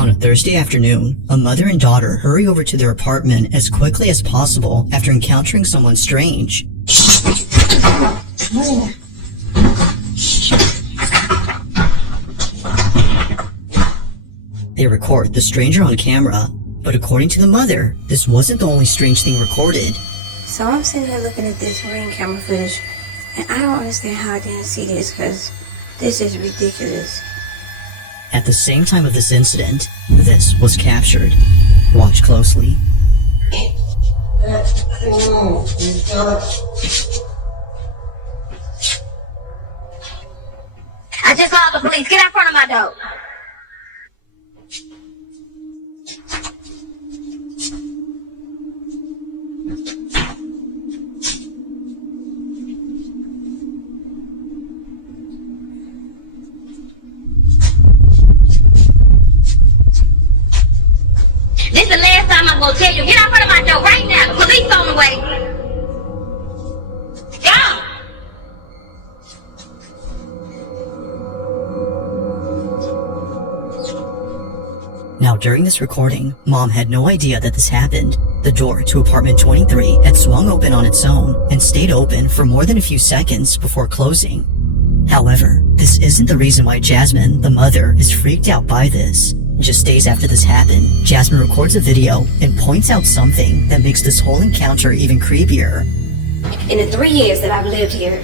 On a Thursday afternoon, a mother and daughter hurry over to their apartment as quickly as possible after encountering someone strange. They record the stranger on camera, but according to the mother, this wasn't the only strange thing recorded. So I'm sitting here looking at this ring camera footage, and I don't understand how I didn't see this, because this is ridiculous. At the same time of this incident, this was captured. Watch closely. I just called the police. Get out front of my door. This is the last time I'm gonna tell you. Get out front of my door right now. The police on the way. Go! Now during this recording, Mom had no idea that this happened. The door to apartment 23 had swung open on its own and stayed open for more than a few seconds before closing. However, this isn't the reason why Jasmine, the mother, is freaked out by this. Just days after this happened, Jasmine records a video and points out something that makes this whole encounter even creepier. In the 3 years that I've lived here,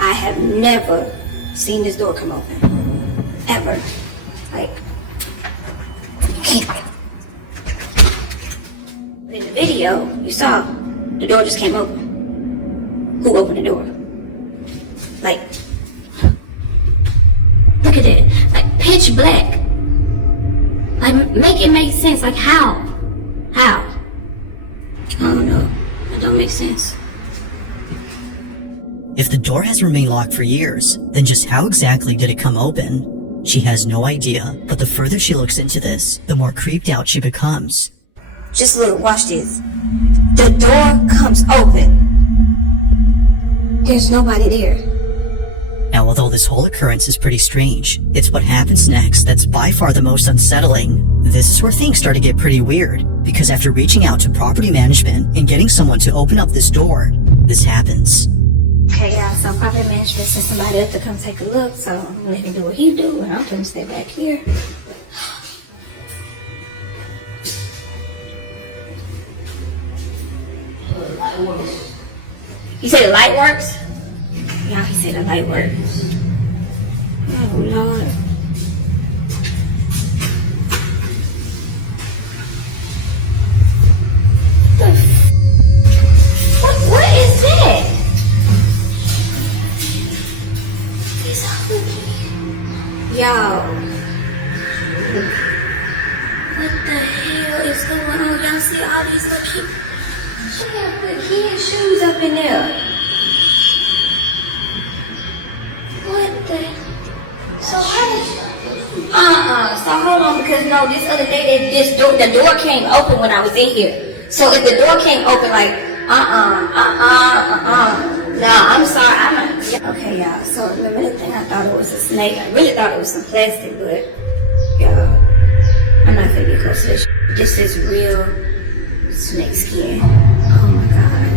I have never seen this door come open. Ever. Like, but in the video, you saw the door just came open. Who opened the door? Like, look at it. Like, pitch black. Like, make it make sense. Like, how? How? I don't know. It don't make sense. If the door has remained locked for years, then just how exactly did it come open? She has no idea, but the further she looks into this, the more creeped out she becomes. Just look, watch this. The door comes open. There's nobody there. Now, although this whole occurrence is pretty strange, it's what happens next that's by far the most unsettling. This is where things start to get pretty weird, because after reaching out to property management and getting someone to open up this door, this happens. Okay, y'all, so property management sent somebody up to come take a look, so I'm gonna let him do what he do, and I'm gonna stay back here. You say the light works? Yeah, he said the light works. Oh, Lord. What is that? It's hungry. Yo. What the hell is going on? Y'all see all these little kids? She gotta put kids' shoes up in there. What the? So how did so hold on, because no, this other day the door came open when I was in here. So if the door came open, like, no, I'm sorry, okay, y'all, so remember the thing, I thought it was a snake. I really thought it was some plastic, but, y'all, I'm not gonna get close to this. This is real snake skin. Oh my God.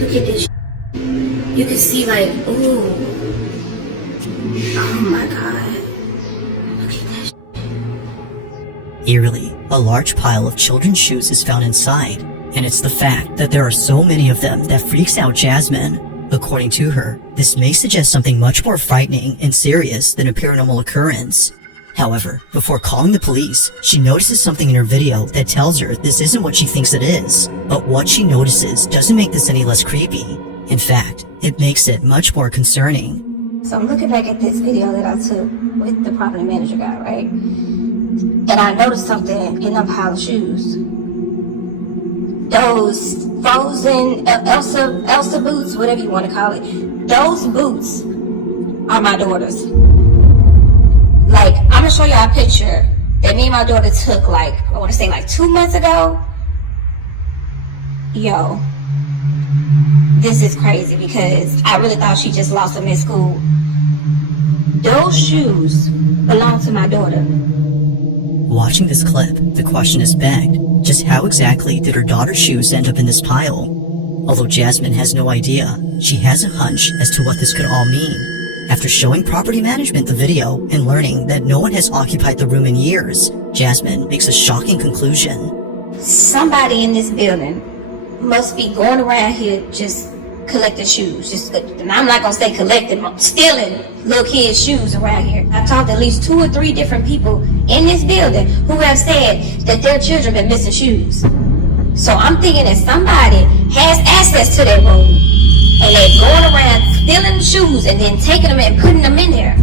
Look at this. You can see, like, ooh. Oh my God. Look at that. Eerily, a large pile of children's shoes is found inside, and it's the fact that there are so many of them that freaks out Jasmine. According to her, this may suggest something much more frightening and serious than a paranormal occurrence. However, before calling the police, she notices something in her video that tells her this isn't what she thinks it is. But what she notices doesn't make this any less creepy. In fact, it makes it much more concerning. So I'm looking back at this video that I took with the property manager guy, right? And I noticed something in them pile of shoes. Those frozen Elsa boots, whatever you want to call it. Those boots are my daughter's. Like, I'm gonna show y'all a picture that me and my daughter took, like, I want to say like 2 months ago. Yo, this is crazy because I really thought she just lost them in school. Those shoes belong to my daughter. Watching this clip, the question is begged, just how exactly did her daughter's shoes end up in this pile? Although Jasmine has no idea, she has a hunch as to what this could all mean. After showing property management the video and learning that no one has occupied the room in years, Jasmine makes a shocking conclusion. Somebody in this building must be going around here just collecting shoes. And I'm not gonna say collecting, stealing little kids' shoes around here. I've talked to at least 2 or 3 different people in this building who have said that their children been missing shoes. So I'm thinking that somebody has access to that room and they're going around stealing shoes and then taking them and putting them in there.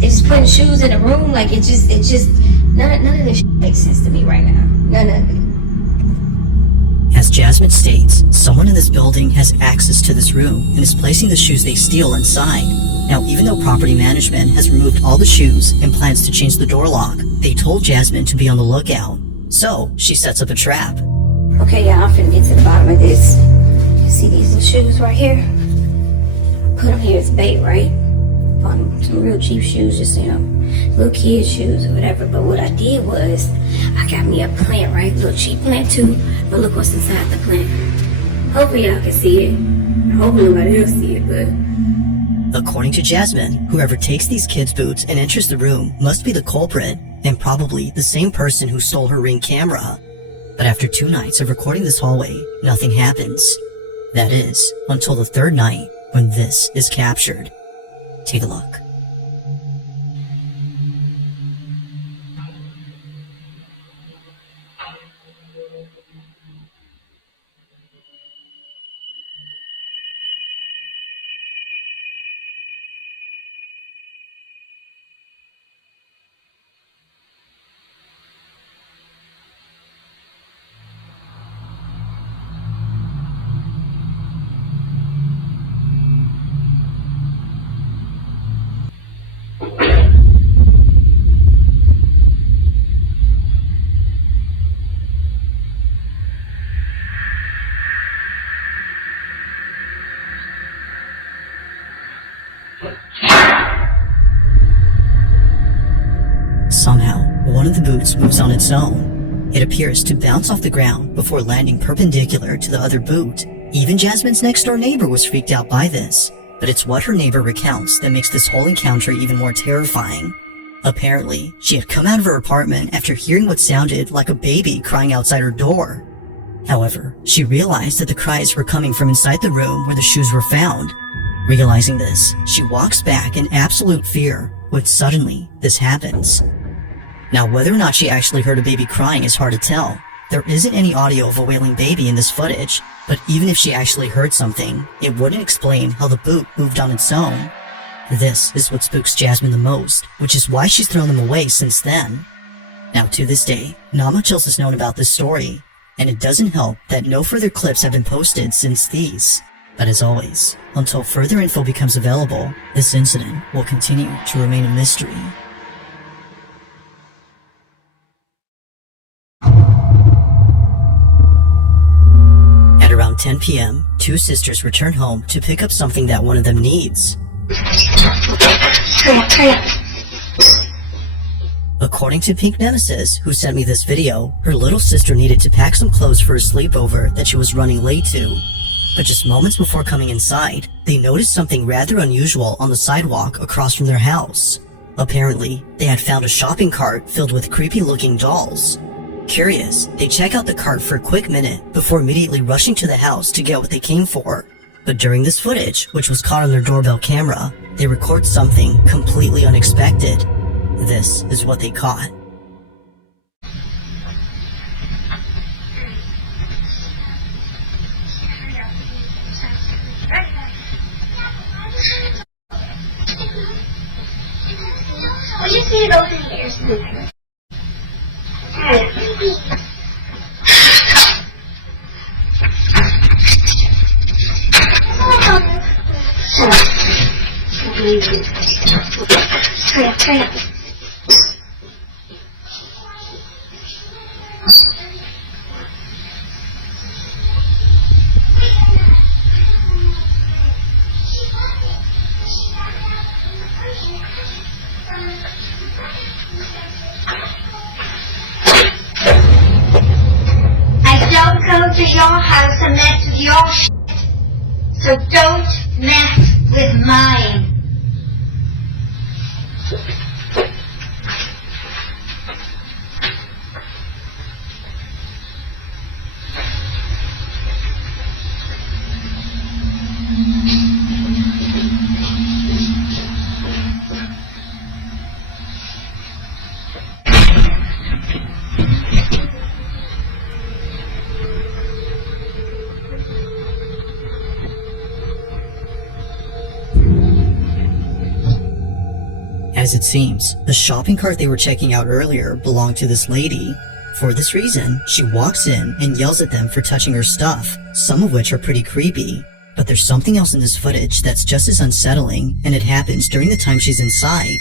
They're just putting shoes in the room, like it just none of this makes sense to me right now. None of it. As Jasmine states, someone in this building has access to this room and is placing the shoes they steal inside. Now, even though property management has removed all the shoes and plans to change the door lock, they told Jasmine to be on the lookout. So, she sets up a trap. Okay, yeah, I'm finna get to the bottom of this. See these little shoes right here? Put them here as bait, right? Bought some real cheap shoes, just, little kid shoes or whatever. But what I did was, I got me a plant, right? Little cheap plant too. But look what's inside the plant. Hopefully y'all can see it. Hopefully nobody else see it, but... According to Jasmine, whoever takes these kids' boots and enters the room must be the culprit, and probably the same person who stole her Ring camera. But after 2 nights of recording this hallway, nothing happens. That is, until the 3rd night, when this is captured. Take a look. Somehow, one of the boots moves on its own. It appears to bounce off the ground before landing perpendicular to the other boot. Even Jasmine's next-door neighbor was freaked out by this, but it's what her neighbor recounts that makes this whole encounter even more terrifying. Apparently, she had come out of her apartment after hearing what sounded like a baby crying outside her door. However, she realized that the cries were coming from inside the room where the shoes were found. Realizing this, she walks back in absolute fear when suddenly this happens. Now, whether or not she actually heard a baby crying is hard to tell. There isn't any audio of a wailing baby in this footage, but even if she actually heard something, it wouldn't explain how the boot moved on its own. This is what spooks Jasmine the most, which is why she's thrown them away since then. Now, to this day, not much else is known about this story, and it doesn't help that no further clips have been posted since these. But as always, until further info becomes available, this incident will continue to remain a mystery. At around 10 p.m., 2 sisters return home to pick up something that one of them needs. According to Pink Nemesis, who sent me this video, her little sister needed to pack some clothes for a sleepover that she was running late to. But just moments before coming inside, they noticed something rather unusual on the sidewalk across from their house. Apparently, they had found a shopping cart filled with creepy-looking dolls. Curious, they check out the cart for a quick minute before immediately rushing to the house to get what they came for. But during this footage, which was caught on their doorbell camera, they record something completely unexpected. This is what they caught. We just need to go through here somewhere. Hurry up. to your house and mess with your shit. So don't mess with mine. As it seems, the shopping cart they were checking out earlier belonged to this lady. For this reason, she walks in and yells at them for touching her stuff, some of which are pretty creepy. But there's something else in this footage that's just as unsettling, and it happens during the time she's inside.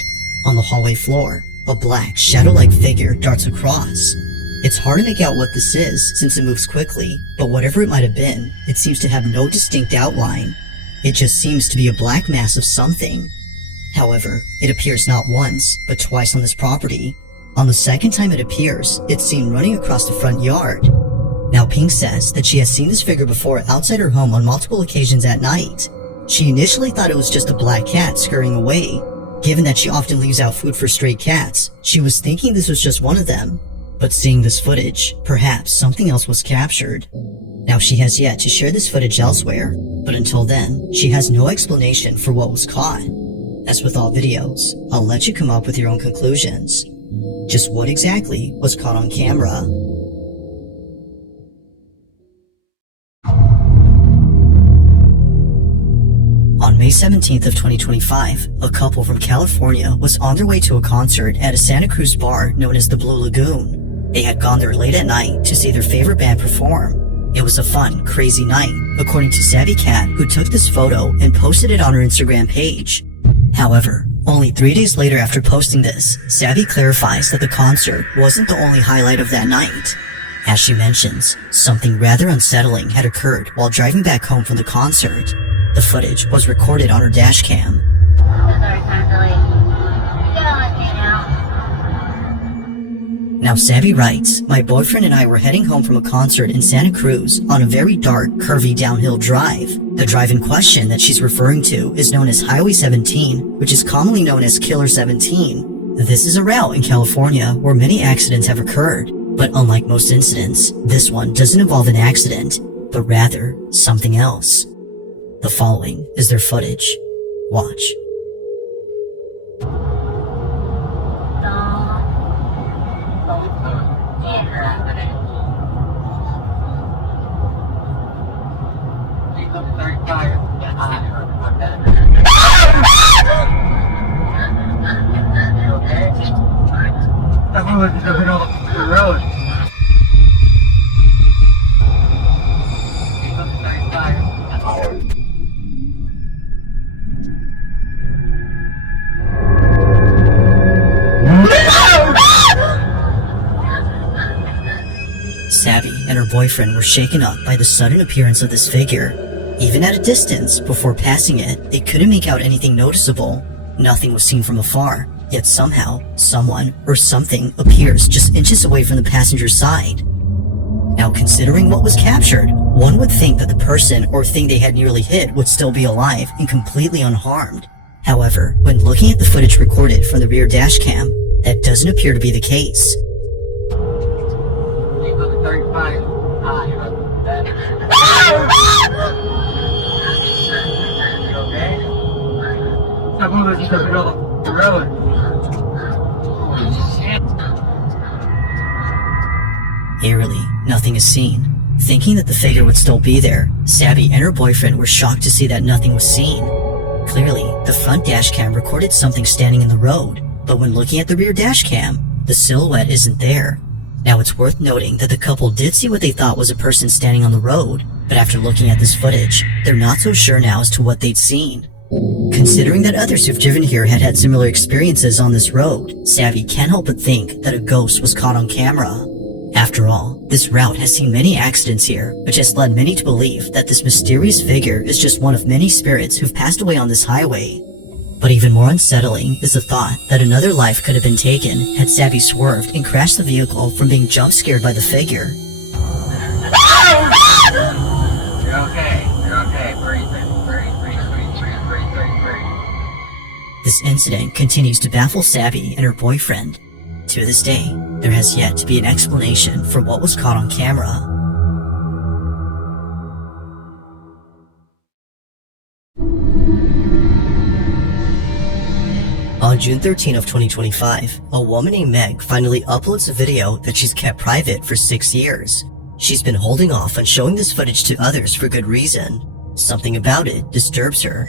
On the hallway floor, a black, shadow-like figure darts across. It's hard to make out what this is since it moves quickly, but whatever it might have been, it seems to have no distinct outline. It just seems to be a black mass of something. However, it appears not once, but twice on this property. On the second time it appears, it's seen running across the front yard. Now Pink says that she has seen this figure before outside her home on multiple occasions at night. She initially thought it was just a black cat scurrying away. Given that she often leaves out food for stray cats, she was thinking this was just one of them. But seeing this footage, perhaps something else was captured. Now she has yet to share this footage elsewhere, but until then, she has no explanation for what was caught. As with all videos, I'll let you come up with your own conclusions. Just what exactly was caught on camera? On May 17th of 2025, a couple from California was on their way to a concert at a Santa Cruz bar known as the Blue Lagoon. They had gone there late at night to see their favorite band perform. It was a fun, crazy night, according to Savvy Cat, who took this photo and posted it on her Instagram page. However, only 3 days later after posting this, Savvy clarifies that the concert wasn't the only highlight of that night. As she mentions, something rather unsettling had occurred while driving back home from the concert. The footage was recorded on her dash cam. Now Savvy writes, "My boyfriend and I were heading home from a concert in Santa Cruz on a very dark, curvy downhill drive. The drive in question that she's referring to is known as Highway 17, which is commonly known as Killer 17. This is a route in California where many accidents have occurred, but unlike most incidents, this one doesn't involve an accident, but rather something else." The following is their footage. Watch. Savvy and her boyfriend were shaken up by the sudden appearance of this figure. Even at a distance, before passing it, they couldn't make out anything noticeable. Nothing was seen from afar, yet somehow, someone or something appears just inches away from the passenger side. Now considering what was captured, one would think that the person or thing they had nearly hit would still be alive and completely unharmed. However, when looking at the footage recorded from the rear dash cam, that doesn't appear to be the case. Eerily, nothing is seen. Thinking that the figure would still be there, Savvy and her boyfriend were shocked to see that nothing was seen. Clearly, the front dash cam recorded something standing in the road, but when looking at the rear dash cam, the silhouette isn't there. Now it's worth noting that the couple did see what they thought was a person standing on the road, but after looking at this footage, they're not so sure now as to what they'd seen. Considering that others who've driven here had had similar experiences on this road, Savvy can't help but think that a ghost was caught on camera. After all, this route has seen many accidents here, which has led many to believe that this mysterious figure is just one of many spirits who've passed away on this highway. But even more unsettling is the thought that another life could have been taken had Savvy swerved and crashed the vehicle from being jump scared by the figure. This incident continues to baffle Sabby and her boyfriend. To this day, there has yet to be an explanation for what was caught on camera. On June 13 of 2025, a woman named Meg finally uploads a video that she's kept private for 6 years. She's been holding off on showing this footage to others for good reason. Something about it disturbs her.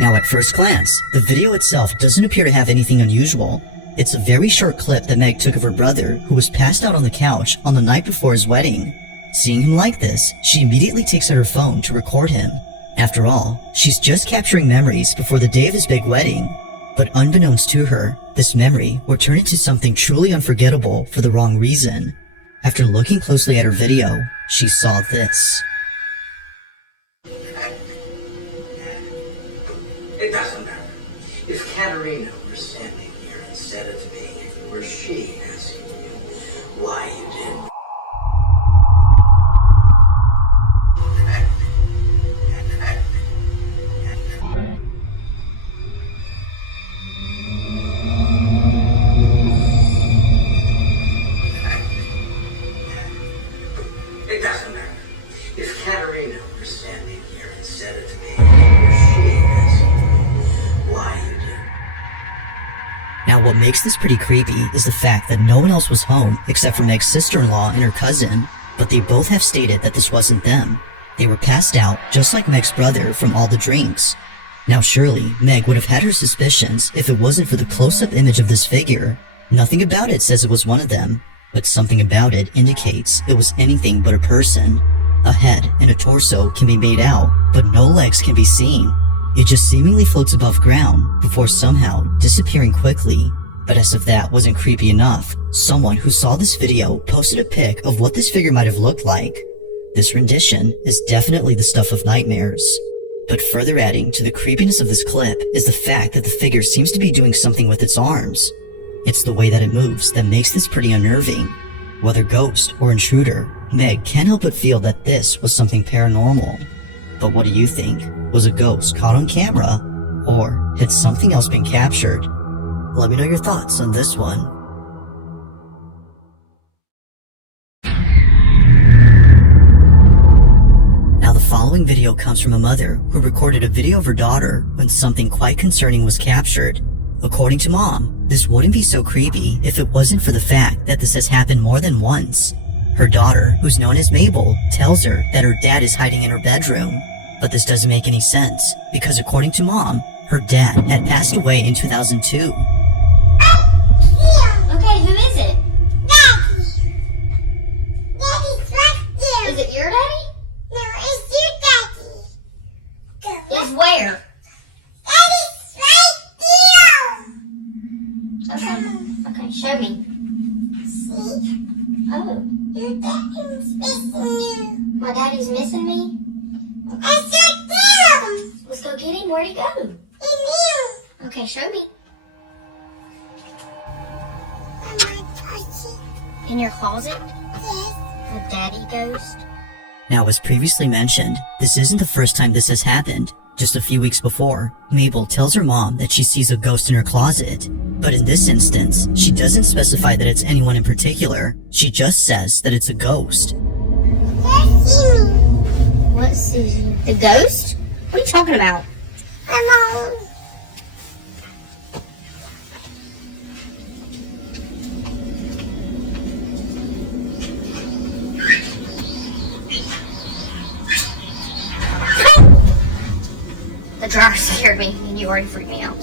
Now at first glance, the video itself doesn't appear to have anything unusual. It's a very short clip that Meg took of her brother, who was passed out on the couch on the night before his wedding. Seeing him like this, she immediately takes out her phone to record him. After all, she's just capturing memories before the day of his big wedding. But unbeknownst to her, this memory would turn into something truly unforgettable for the wrong reason. After looking closely at her video, she saw this. It doesn't matter. If Katerina were standing here instead of me, were she asking you why you did? It doesn't matter. If Katerina were standing here instead of me, were she asking you why you did? Now what makes this pretty creepy is the fact that no one else was home except for Meg's sister-in-law and her cousin, but they both have stated that this wasn't them. They were passed out just like Meg's brother from all the drinks. Now surely, Meg would have had her suspicions if it wasn't for the close-up image of this figure. Nothing about it says it was one of them, but something about it indicates it was anything but a person. A head and a torso can be made out, but no legs can be seen. It just seemingly floats above ground before somehow disappearing quickly. But as if that wasn't creepy enough, someone who saw this video posted a pic of what this figure might have looked like. This rendition is definitely the stuff of nightmares. But further adding to the creepiness of this clip is the fact that the figure seems to be doing something with its arms. It's the way that it moves that makes this pretty unnerving. Whether ghost or intruder, Meg can't help but feel that this was something paranormal. But what do you think? Was a ghost caught on camera? Or had something else been captured? Let me know your thoughts on this one. Now the following video comes from a mother who recorded a video of her daughter when something quite concerning was captured. According to Mom, this wouldn't be so creepy if it wasn't for the fact that this has happened more than once. Her daughter, who's known as Mabel, tells her that her dad is hiding in her bedroom. But this doesn't make any sense, because according to Mom, her dad had passed away in 2002. Okay, who is it? Daddy. Daddy's right there. Is it your daddy? No, it's your daddy. Is where? Daddy's right there. Okay, show me. See? Oh, Your daddy's missing you. my daddy's missing me? I said him. Let's go get him. Where'd he go? In you. Okay, show me. I'm my pussy. In your closet? Yes. A daddy ghost? Now, as previously mentioned, this isn't the first time this has happened. Just a few weeks before, Mabel tells her mom that she sees a ghost in her closet. But in this instance, she doesn't specify that it's anyone in particular. She just says that it's a ghost. Just see me. What sees you? The ghost? What are you talking about? I'm home. The dryer scared me, and you already freaked me out.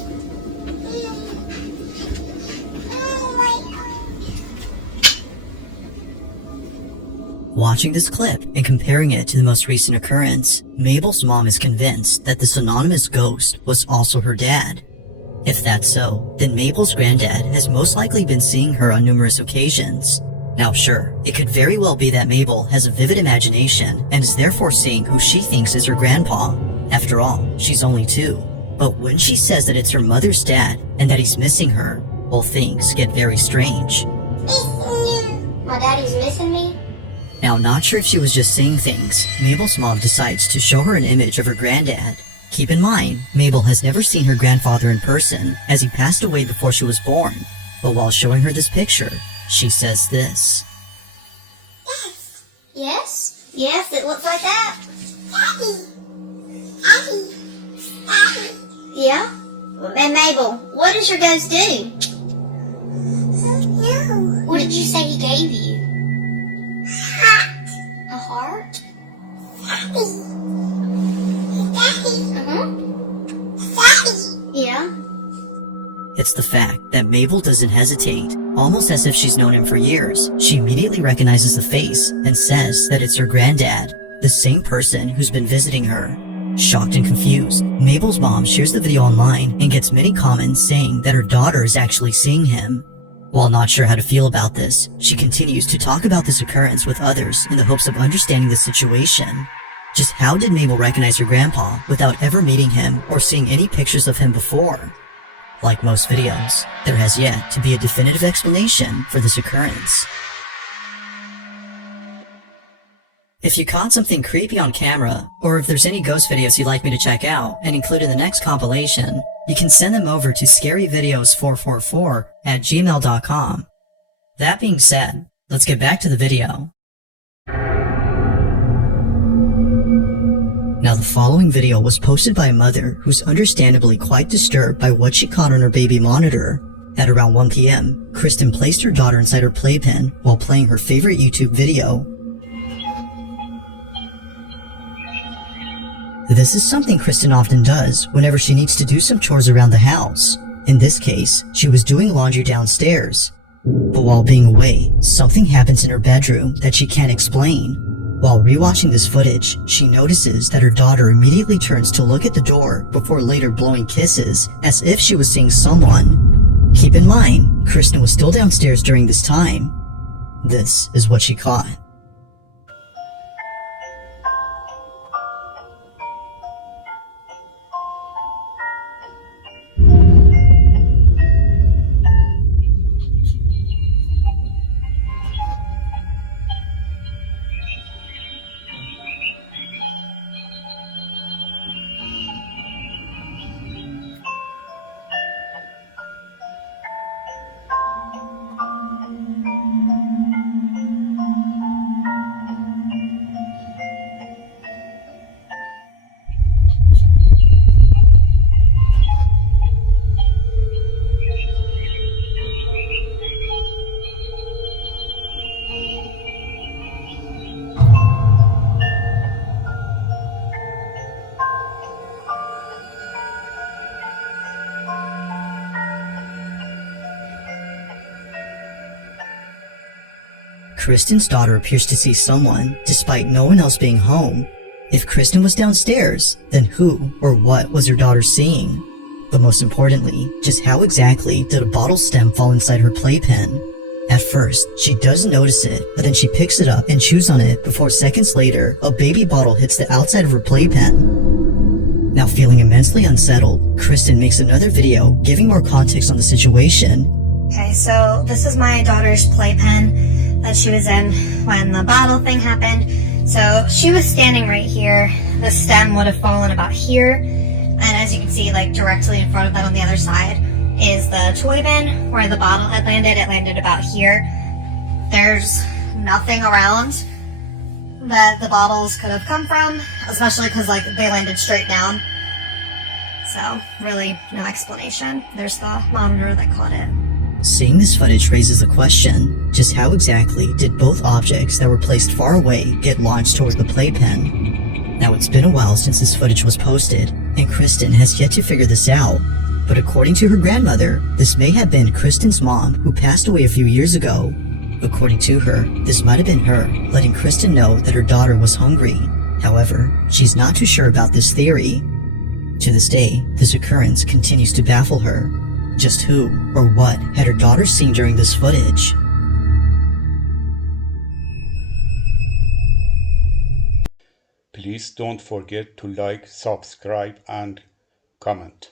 Watching this clip and comparing it to the most recent occurrence, Mabel's mom is convinced that this anonymous ghost was also her dad. If that's so, then Mabel's granddad has most likely been seeing her on numerous occasions. Now sure, it could very well be that Mabel has a vivid imagination and is therefore seeing who she thinks is her grandpa. After all, she's only 2. But when she says that it's her mother's dad and that he's missing her, well, things get very strange. My daddy's missing me? Now, not sure if she was just saying things, Mabel's mom decides to show her an image of her granddad. Keep in mind, Mabel has never seen her grandfather in person, as he passed away before she was born. But while showing her this picture, she says this. Yes? Yes, it looks like that. Daddy. Daddy. Daddy. Yeah? And Mabel, what does your ghost do? No. What did you say he gave you? Heart. A heart? Daddy. Daddy. Daddy. Yeah? It's the fact that Mabel doesn't hesitate, almost as if she's known him for years. She immediately recognizes the face and says that it's her granddad, the same person who's been visiting her. Shocked and confused, Mabel's mom shares the video online and gets many comments saying that her daughter is actually seeing him. While not sure how to feel about this, she continues to talk about this occurrence with others in the hopes of understanding the situation. Just how did Mabel recognize her grandpa without ever meeting him or seeing any pictures of him before? Like most videos, there has yet to be a definitive explanation for this occurrence. If you caught something creepy on camera, or if there's any ghost videos you'd like me to check out and include in the next compilation, you can send them over to scaryvideos444@gmail.com. That being said, let's get back to the video. Now the following video was posted by a mother who's understandably quite disturbed by what she caught on her baby monitor. At around 1 p.m., Kristen placed her daughter inside her playpen while playing her favorite YouTube video. This is something Kristen often does whenever she needs to do some chores around the house. In this case, she was doing laundry downstairs. But while being away, something happens in her bedroom that she can't explain. While rewatching this footage, she notices that her daughter immediately turns to look at the door before later blowing kisses as if she was seeing someone. Keep in mind, Kristen was still downstairs during this time. This is what she caught. Kristen's daughter appears to see someone, despite no one else being home. If Kristen was downstairs, then who or what was her daughter seeing? But most importantly, just how exactly did a bottle stem fall inside her playpen? At first, she doesn't notice it, but then she picks it up and chews on it before seconds later, a baby bottle hits the outside of her playpen. Now feeling immensely unsettled, Kristen makes another video giving more context on the situation. Okay, so this is my daughter's playpen that she was in when the bottle thing happened. So she was standing right here. The stem would have fallen about here. And as you can see, like directly in front of that on the other side is the toy bin where the bottle had landed. It landed about here. There's nothing around that the bottles could have come from, especially because like they landed straight down. So really no explanation. There's the monitor that caught it. Seeing this footage raises the question, just how exactly did both objects that were placed far away get launched towards the playpen? Now it's been a while since this footage was posted, and Kristen has yet to figure this out, but according to her grandmother, this may have been Kristen's mom who passed away a few years ago. According to her, this might have been her letting Kristen know that her daughter was hungry. However, she's not too sure about this theory. To this day, this occurrence continues to baffle her. Just who or what had her daughter seen during this footage? Please don't forget to like, subscribe and comment.